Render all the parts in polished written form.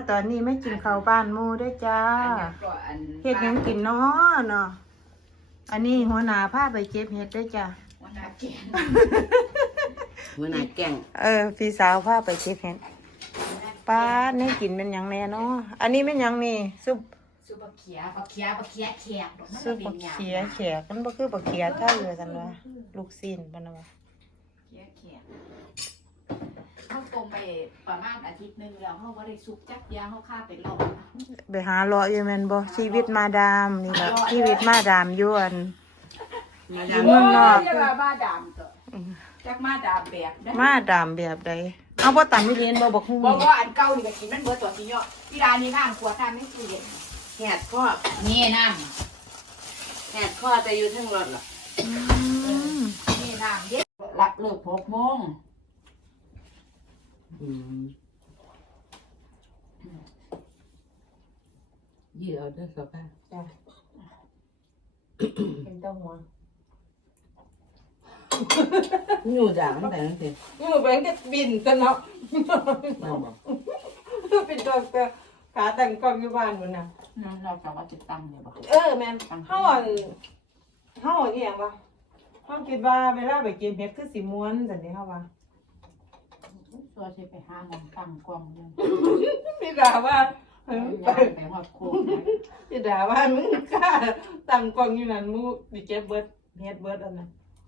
ตอนนี้ไม่กินข้าวบ้านหมู่ด้วยจ้าเฮ็ดหยังกินเนาะอันนี้หัวหน้าพาไปเก็บเห็ดด้วยจ้าหัวหน้าแกงหัวหน้าแกงพี่สาวพาไปเก็บเห็ดป้านี่กินเป็นหยังแน่เนาะอันนี้เป็นหยังนี่ซุปบักเขียแขกซุปบักเขียแขกมันบ่คือบักเขียไทยว่าซั่นว่าลูกซีนปานนั้นว่าเขียเขาต้มไปประมาณอาทิตย์นึงแล้วเขาบ่ได้สุกจักยาเขาฆ่าไปรอบไปหาเลาะอยู่แม่นบ่ชีวิตมาดามนี่ล่ะชีวิตมาดามอยู่อันอยู่เมืองนอกคือมาดามตัวจักมาดามแบบมาดามแบบใดเอาบ่ตำมีเรียนบ่บักฮู้บ่อันเก่านี่ก็กินมันเบิดตัวสิเนาะที่ร้านนี้น้ำขวดน้ำไม่คือเย็นแหดข้อนี่น้ำแหดข้อแต่อยู่ทั้งรถล่ะนี่น้ำเย็นหลักเลิก6 โมงยืดเอาเด้อสภาพจ้ะเป็นเต้าหัวอยู่ด่างตั้งแต่นั้นสิอยู่แบงค์จะบินซะเนาะเป็นตัวขาแต่งกล้องอยู่บ้านพุ่นน่ะเราจะว่าจะตั้งเนี่ยบ่แม่นเฮาอีหยังวะเฮาคิดว่าเวลาไปเก็บเห็ดคือสิม่วนจังซี่เฮาว่าตัวสิไปหาหมองตั้งกล้องอยู่พี่ด่าว่าไปฮอดโคกพี่ด่าว่ามึงกล้าตั้งกล้องอยู่นั่นมึงสิเก็บเบิดเฮ็ดเบิดอันนั้น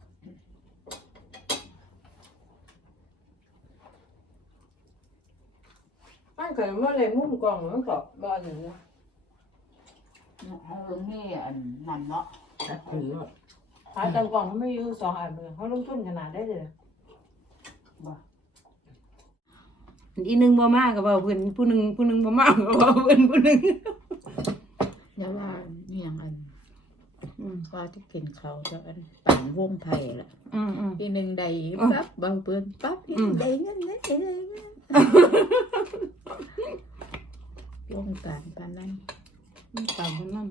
มันเคยมาเลยมุมกล้องมันก็บ่อันนี้นะเขาลงนี่อันนั่นเนาะถึงรถหาตั้งกล้องเขาไม่อยู่2 อันเลยเขาลงทุนขนาดได้เลยบ่อีนึงบ่มาก็เว้าเพิ่นผู้นึงบ่มาก็เว้าเพิ่นผู้นึงอย่าว่านี่หยังอันว่าที่กินเขาจะอันปั่นวงไผ่ล่ะอีนึงใดปั๊บเบาเปิ้นปั๊บอีนึงใดนั่นนะวงการปานนั้นปั่นเพิ่นน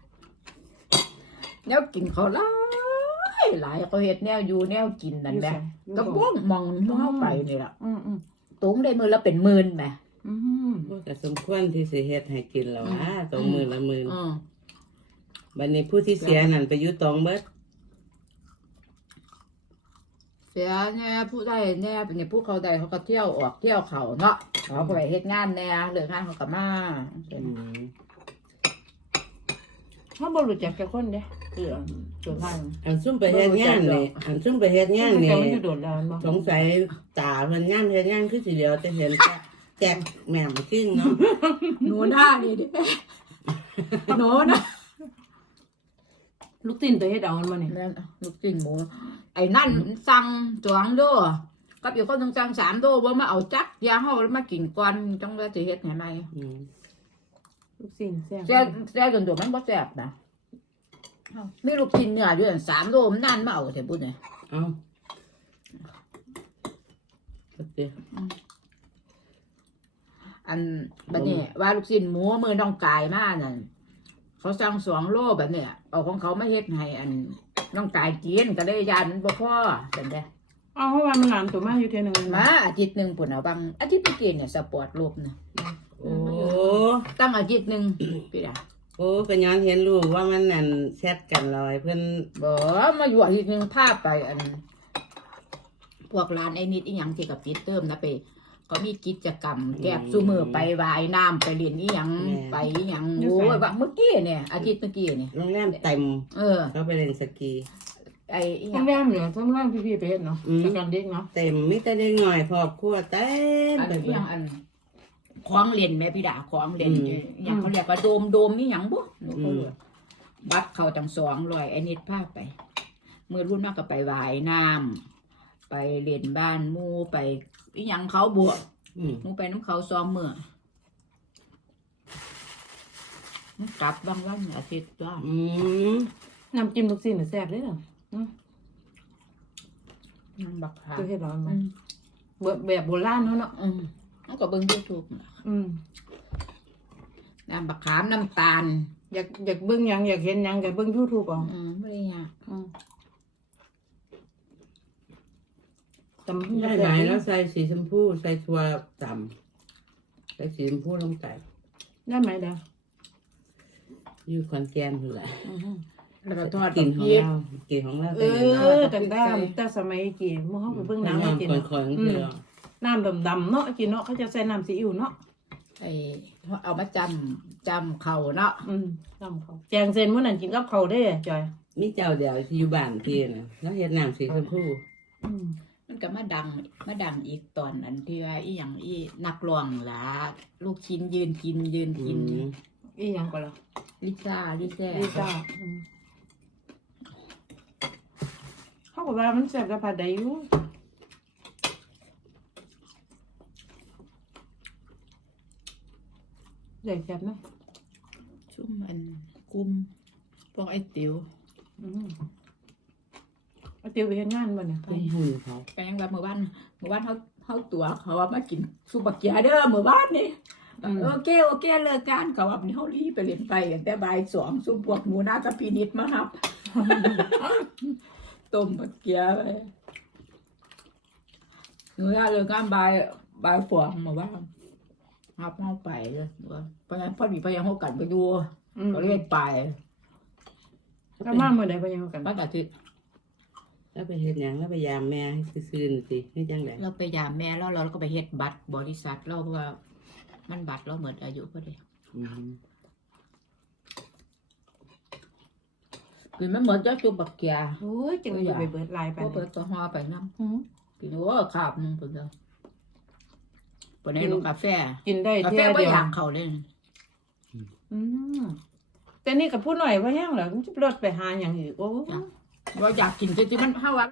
ำแนวกินเขาหลายเขาเฮ็ดแนวอยู่แนวกินนั่นแหละก็บ่มองเฮาไปนี่ล่ะตุ้งได้มื้อละเป็นหมื่นแหมก็สมควรที่สิเฮ็ดให้กินแล้ว2 มื้อละมื้อบัดนี้ผู้ที่เสียนั่นไปอยู่ตองเบิดเสียแน่ผู้ใดแน่เป็นผู้เขาใดเขาก็เที่ยวออกเที่ยวเขาเนาะเขาไปเฮ็ดงานแน่เลิกงานเขาก็มาเฮาบ่รู้จักจักคนเด้ส่วนทางอันซุ่มไปเฮ็ดงานนี่สงสัยตาเพิ่นงานเฮ็ดงานคือสิเดียวแต่เห็นแจกแม่มขึ้นเนาะหนูหน้านี่ดิหนูนะลูกติ่นไปเฮ็ดเอามันบ่นี่ลูกติ่นหมูไอ้นั่นสั่ง2 โลกับอีกคนนึงสั่ง3 โลบ่มาเอาจักยาเฮามากินก่อนจังว่าสิเฮ็ดให้ใหม่ลูกติ่นแซ่บจนตัวมันบ่แซ่บนะมีลูกติ่นเนื้ออยู่3 โลมันนานมาเอาแท้บุญเนี่ยอันบัดนี้ว่าลูกชิ้นหมูมือน้องกายมานั่นเขาสั่ง2 โลแบบเนี้ยเอาของเขาไม่เฮ็ดให้อันน้องกายกินก็เลยยานมันบ่พอจังได๋เพราะว่ามันหลานตัวมาอยู่เทื่อนึงมาอาทิตย์นึงพุ่นเอาบางอาทิตย์เมื่อกี้เนี่ยสปอร์ตลบนะโอ้ตั้งอาทิตย์นึงพี่ดาโอ้ก็ย้อนเห็นลูกว่ามันนั่นแชทกันลอยเพิ่นบ่มาอยู่อาทิตย์นึงพาไปอันพวกร้านไอ้นิดอีหยังที่กับปิดเติมนะไปก็มีกิจกรรมแกบซูมือไปว่ายน้ำไปเรียนอีหยังไปอีหยังโอ้ยว่าเมื่อกี้เนี่ยอาทิตย์เมื่อกี้เนี่ยโรงแรมเต็มเขาไปเล่นสกีไอ้อีหยังโรงแรมเหรอโรงแรมพี่ๆไปเฮ็ดเนาะจัดการเด็กเนาะเต็มมีแต่เด็กน้อยครอบครัวเต็มอันอีหยังอันของเล่นแม่พี่ดาของเล่นอย่างเขาเรียกว่าโดมนี่หยังบ่บัตรเขาตั้ง200ไอ้นิดพาไปมื้อรุ่นมากก็ไปว่ายน้ำไปเล่นบ้านหมู่ไปอีหยังเขาบวกหมู่ไปน้ำเขา2 มื้อกลับบางวันอาทิตย์จ้าน้ำจิ้มลูกชิ้นแซ่บเลยเนาะน้ำบักขามตัวเฮ็ดร้อนมั้ยแบบโบราณเนาะมันก็เบิ่ง YouTube น้ำบักขามน้ำตาลอยากเบิ่งหยังอยากเห็นหยังก็เบิ่ง YouTube เอาไม่ได้ยากได้หลายแล้วใส่สีชมพูใส่ถั่วต่ไปสีชมพูลงใต้ได้ไหมเด้ออยู่ขอนแก่นอยู่แหละแล้วก็ทอดกินกับของพริกเรากินของเราเออแต่แต่สมัยกี่มื้อเฮาไปเบิ่งหนังน้ำกินคอยๆคือเราน้ำดำๆเนาะกินเนาะเขาจะใส่น้ำซีอิ๊วเนาะไอ้เอามาจำเข่าเนาะน้ำเขาแจงเส้นมื้อนั้นกินกับข้าวได้จอยมีเจ้าเดียวที่อยู่บ้านพี่นะแล้วเฮ็ดน้ำสีชมพูมันก็มาดังอีกตอนนั้นที่ว่าอีหยังอีนักร้องล่ะลูกชิ้นยืนกินอีหยังก็ล่ะลิซ่าลิซ่าเขาก็ว่ามันแซ่บกับผัดได้อยู่ได้แซ่บไหมชุ่มมันกุมพวกไอ้ติ๋วเอาเตียวไปเฮ็ดงานบ่เนี่ยเป็นหุ่นเขาไปยังว่าเมื่อวานเขาตัวเขาว่ามากินซุปบักเกียเด้อเมื่อวานนี่โอเคเลิกงานเขาว่าเขารีบไปเล่นไปตั้งแต่บ่าย2ซุปพวกหนูนากับพีนิดมาครับ ต้มบักเกียไปหนูน่าเลิกงานบ่าย2เมื่อวานครับเขาไปเลยว่าเพราะงั้นพอดีไปยังเขากันไปดูก็เลยไปแล้วมามื้อใดไปยังกันบ้านอาทิตย์แล้วไปเฮ็ดหยังแล้วไปยามแม่ให้ซื่อๆนี่สินี่จังได๋เราไปยามแม่แล้วเราก็ไปเฮ็ดบัตรบริษัทเราเพราะว่ามันบัตรเราหมดอายุพอดีคือมันเหมือนเจ้าตัวบักเกียโอ้ยจังจะไปเบิดลายไปพอเปิดตัวห่อไปน้ำกินว่าขาบมึงเปิดเลยเปิดในโรงกาแฟกินได้กาเที่แฟยไม่เดียวอยากเขาเลยแต่นี่กับผู้หน่อยว่าแห้งเหรอมันจะลดไปหาอย่างอีกโอ้เราอยากกินจริงๆมันห้าวัน